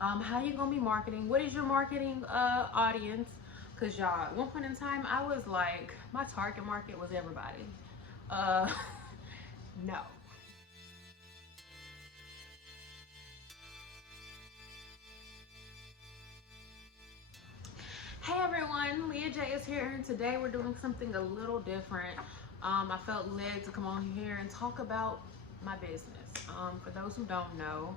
How you gonna be marketing? What is your marketing audience? Cause y'all, at one point in time, I was like, my target market was everybody. Uh, no. Hey everyone, Leah J is here, and today we're doing something a little different. I felt led to come on here and talk about my business. For those who don't know,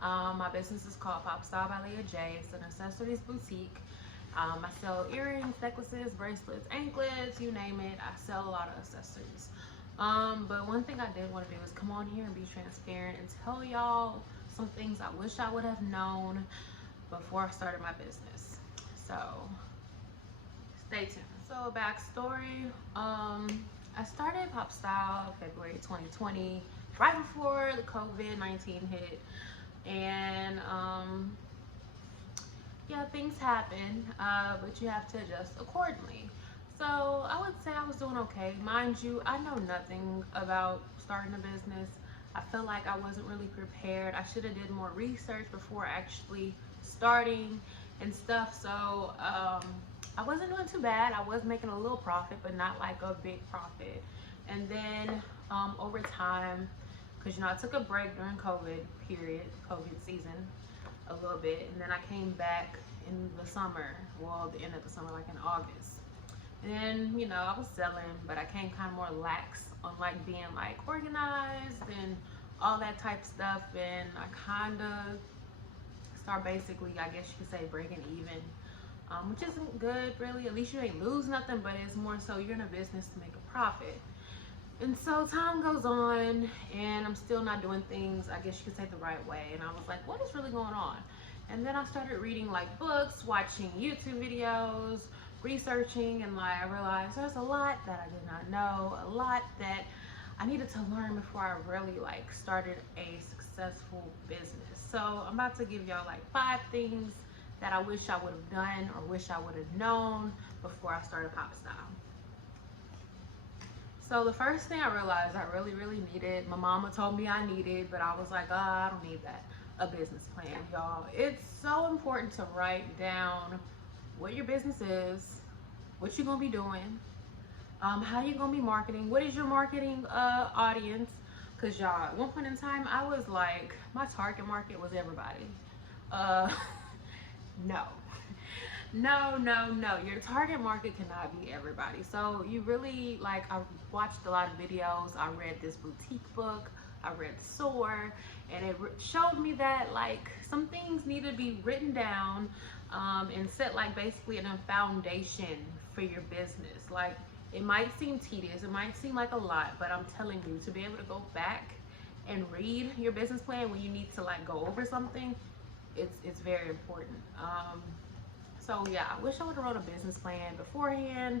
my business is called Pop Style by Leah J. It's an accessories boutique. I sell earrings, necklaces, bracelets, anklets, you name it. I sell a lot of accessories. But one thing I did want to do is come on here and be transparent and tell y'all some things I wish I would have known before I started my business. So stay tuned. So backstory, I started Pop Style February 2020, right before the COVID-19 hit. And yeah, things happen, but you have to adjust accordingly. So I would say I was doing okay. Mind you, I know nothing about starting a business. I feel like I wasn't really prepared. I should have did more research before actually starting and stuff. So I wasn't doing too bad. I was making a little profit, but not like a big profit. And then over time, because I took a break during COVID season, a little bit, and then I came back in the summer, well, the end of the summer, like in August. And then, I was selling, but I came kind of more lax on like being like organized and all that type stuff. And I kind of start basically, I guess you could say, breaking even, which isn't good really. At least you ain't lose nothing, but it's more so you're in a business to make a profit. And so time goes on, and I'm still not doing things, I guess you could say, the right way. And I was like, what is really going on? And then I started reading like books, watching YouTube videos, researching, and like I realized there's a lot that I did not know, a lot that I needed to learn before I really like started a successful business. So I'm about to give y'all like 5 things that I wish I would have done or wish I would have known before I started Pop Style. So the first thing I realized I really, really needed, my mama told me I needed, but I was like, I don't need that, a business plan, y'all. It's so important to write down what your business is, what you're gonna be doing, how you gonna be marketing, what is your marketing audience, because y'all, at one point in time, I was like, my target market was everybody. Uh, no. No. Your target market cannot be everybody. So you really like, I watched a lot of videos. I read this boutique book. I read SOAR, and it showed me that like some things need to be written down and set like basically a foundation for your business. Like it might seem tedious, it might seem like a lot, but I'm telling you, to be able to go back and read your business plan when you need to like go over something, it's very important. So yeah, I wish I would have wrote a business plan beforehand.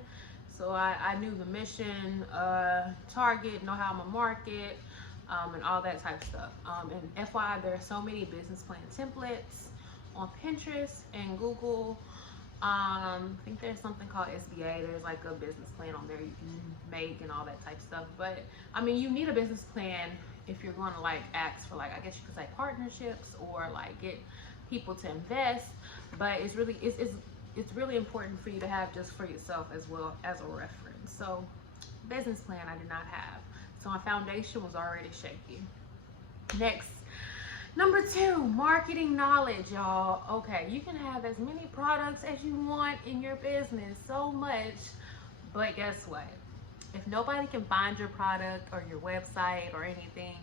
So I knew the mission, target, know how I'm gonna market, and all that type of stuff. And FYI, there are so many business plan templates on Pinterest and Google. I think there's something called SBA. There's like a business plan on there you can make and all that type of stuff. But I mean, you need a business plan if you're going to like ask for like, I guess you could say, partnerships or like get people to invest. But it's really important for you to have just for yourself as well as a reference. So business plan I did not have, so my foundation was already shaky. Next, number 2, marketing knowledge, y'all. Okay, you can have as many products as you want in your business, so much, but guess what? If nobody can find your product or your website or anything,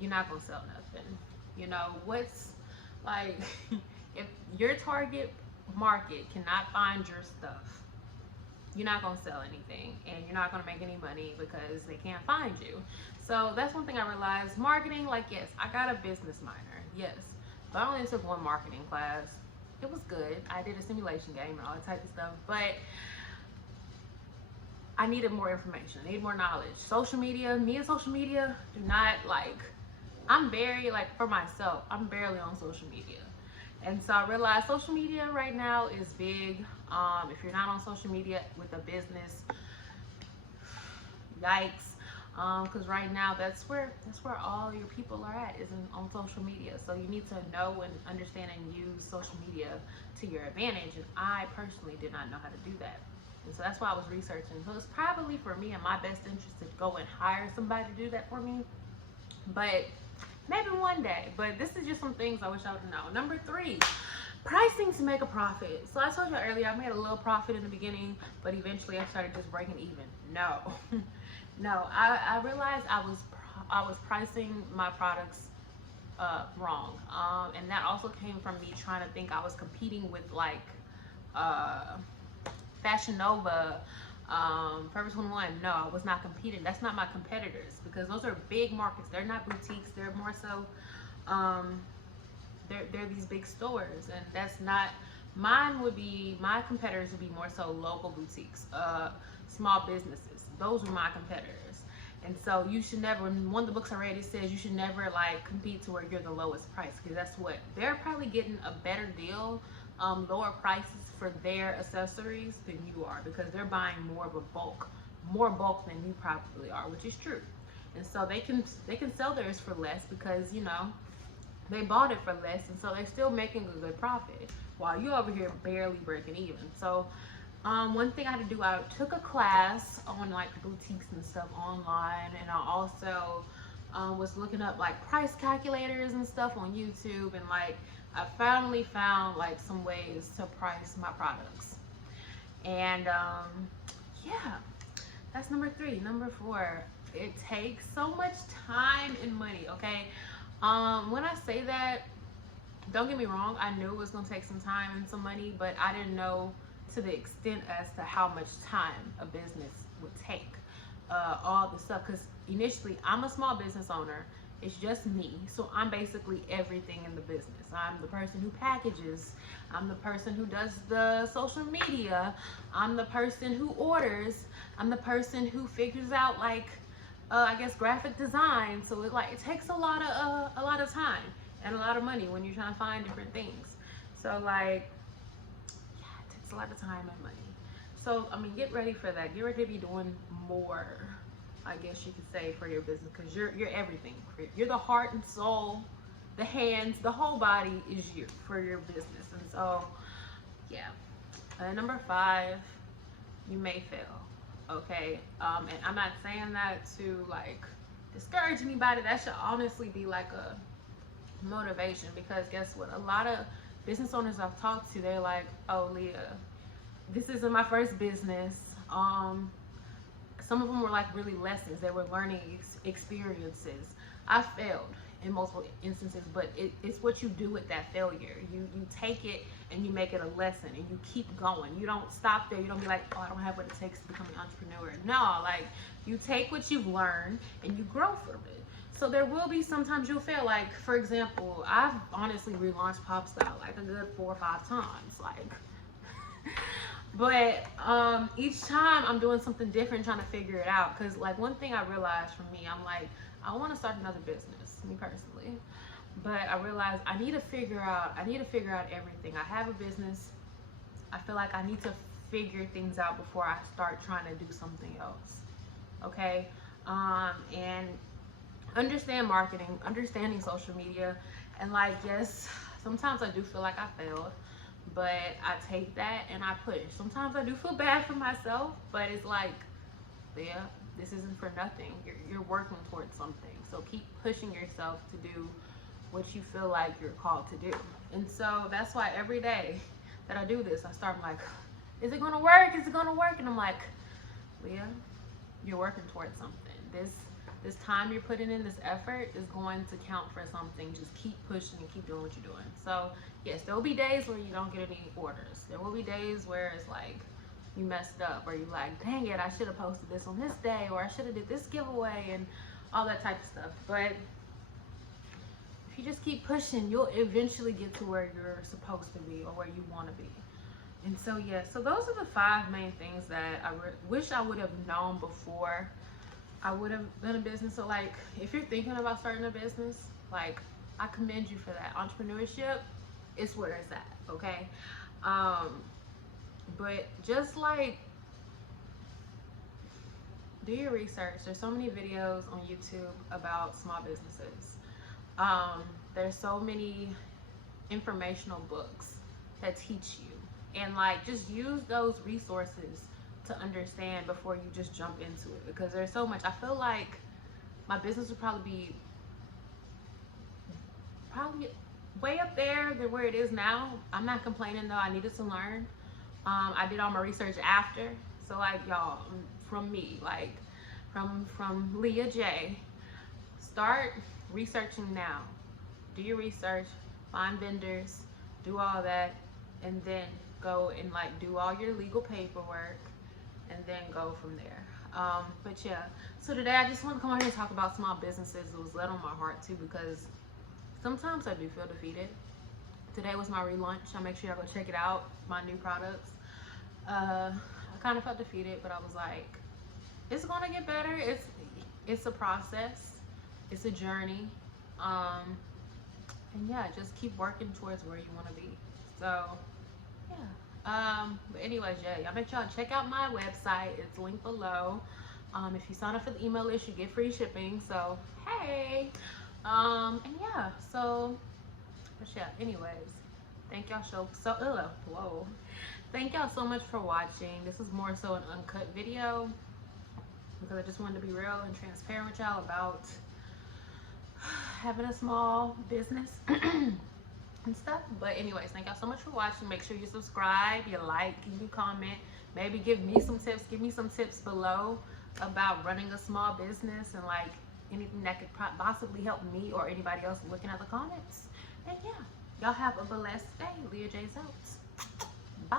you're not gonna sell nothing. What's like, if your target market cannot find your stuff, you're not gonna sell anything and you're not gonna make any money because they can't find you. So that's one thing I realized. Marketing, like, yes, I got a business minor, yes, but I only took one marketing class. It was good. I did a simulation game and all that type of stuff, but I needed more information. I need more knowledge. Social media, me and social media do not like, I'm very like, for myself, I'm barely on social media. And so I realized social media right now is big. If you're not on social media with a business, yikes. Because right now that's where all your people are at, is on social media. So you need to know and understand and use social media to your advantage. And I personally did not know how to do that. And so that's why I was researching. So it's probably for me in my best interest to go and hire somebody to do that for me. But maybe one day. But this is just some things I wish I would know. Number 3, pricing to make a profit. So I told you earlier, I made a little profit in the beginning, but eventually I started just breaking even. No, no. I realized I was pricing my products wrong, and that also came from me trying to think I was competing with like uh, Fashion Nova, Forever 21. No, I was not competing. That's not my competitors, because those are big markets. They're not boutiques. They're more so, um, they're these big stores, and that's not. Mine would be, my competitors would be more so local boutiques, small businesses. Those are my competitors. And so you should never, one of the books I read, it says you should never like compete to where you're the lowest price, because that's what they're probably getting a better deal, lower prices for their accessories than you are, because they're buying more of a bulk, more bulk than you probably are, which is true. And so they can sell theirs for less, because they bought it for less, and so they're still making a good profit while you over here barely breaking even. So one thing I had to do, I took a class on like boutiques and stuff online, and I also was looking up like price calculators and stuff on YouTube, and like I finally found like some ways to price my products. And yeah, that's number 3. Number 4, it takes so much time and money. Okay, when I say that, don't get me wrong, I knew it was going to take some time and some money, but I didn't know to the extent as to how much time a business would take. All the stuff, because initially I'm a small business owner. It's just me, so I'm basically everything in the business. I'm the person who packages, I'm the person who does the social media, I'm the person who orders, I'm the person who figures out like I guess graphic design. So it takes a lot of time and a lot of money when you're trying to find different things. So like, yeah, it takes a lot of time and money. So I mean, get ready for that. Get ready to be doing more, I guess you could say, for your business, because you're everything. You're the heart and soul, the hands, the whole body is you for your business. And so yeah. Number 5, you may fail. Okay, and I'm not saying that to like discourage anybody. That should honestly be like a motivation, because guess what, a lot of business owners I've talked to, they're like, oh Leah, this isn't my first business. Some of them were like really lessons. They were learning experiences. I failed in multiple instances, but it's what you do with that failure. You take it and you make it a lesson, and you keep going. You don't stop there. You don't be like, oh, I don't have what it takes to become an entrepreneur. No, like, you take what you've learned and you grow from it. So there will be sometimes you'll fail. Like, for example, I've honestly relaunched Pop Style like a good 4 or 5 times. Like, but each time I'm doing something different, trying to figure it out. Because like, one thing I realized for me, I'm like, I want to start another business, me personally, but I realized I need to figure out everything. I have a business. I feel like I need to figure things out before I start trying to do something else. Okay, and understand marketing, understanding social media, and like, yes, sometimes I do feel like I failed, but I take that and I push. Sometimes I do feel bad for myself, but it's like, yeah, this isn't for nothing. You're working towards something. So keep pushing yourself to do what you feel like you're called to do. And so that's why every day that I do this, I start like, is it gonna work? Is it gonna work? And I'm like, Leah, you're working towards something. This time you're putting in, this effort is going to count for something. Just keep pushing and keep doing what you're doing. So yes, there will be days where you don't get any orders. There will be days where it's like you messed up, or you like, dang it, I should have posted this on this day, or I should have did this giveaway and all that type of stuff. But if you just keep pushing, you'll eventually get to where you're supposed to be, or where you want to be. And so yeah, so those are the 5 main things that I wish I would have known before I would have done a business. So like, if you're thinking about starting a business, like, I commend you for that. Entrepreneurship is where it's at, okay? But just like, do your research. There's so many videos on YouTube about small businesses. There's so many informational books that teach you, and like just use those resources to understand before you just jump into it, because there's so much. I feel like my business would probably way up there than where it is now. I'm not complaining though. I needed to learn. I did all my research after. So like y'all, from me, like from Leah J, start researching now. Do your research, find vendors, do all that, and then go and like do all your legal paperwork, and then go from there. But yeah, so today I just want to come on here and talk about small businesses. It was led on my heart too, because sometimes I do feel defeated. Today was my relaunch. I'll make sure y'all go check it out, my new products. I kind of felt defeated, but I was like, it's gonna get better. It's a process. It's a journey. And yeah, just keep working towards where you want to be. So yeah. But anyways, yeah, y'all make sure y'all check out my website. It's linked below. If you sign up for the email list, you get free shipping. So hey. And yeah, so but yeah, anyways, thank y'all whoa. Thank y'all so much for watching. This is more so an uncut video because I just wanted to be real and transparent with y'all about having a small business and stuff. But anyways, thank y'all so much for watching. Make sure you subscribe, you like, you comment, maybe give me some tips below about running a small business, and like anything that could possibly help me or anybody else looking at the comments. And yeah, y'all have a blessed day. Leah J's out. Bye.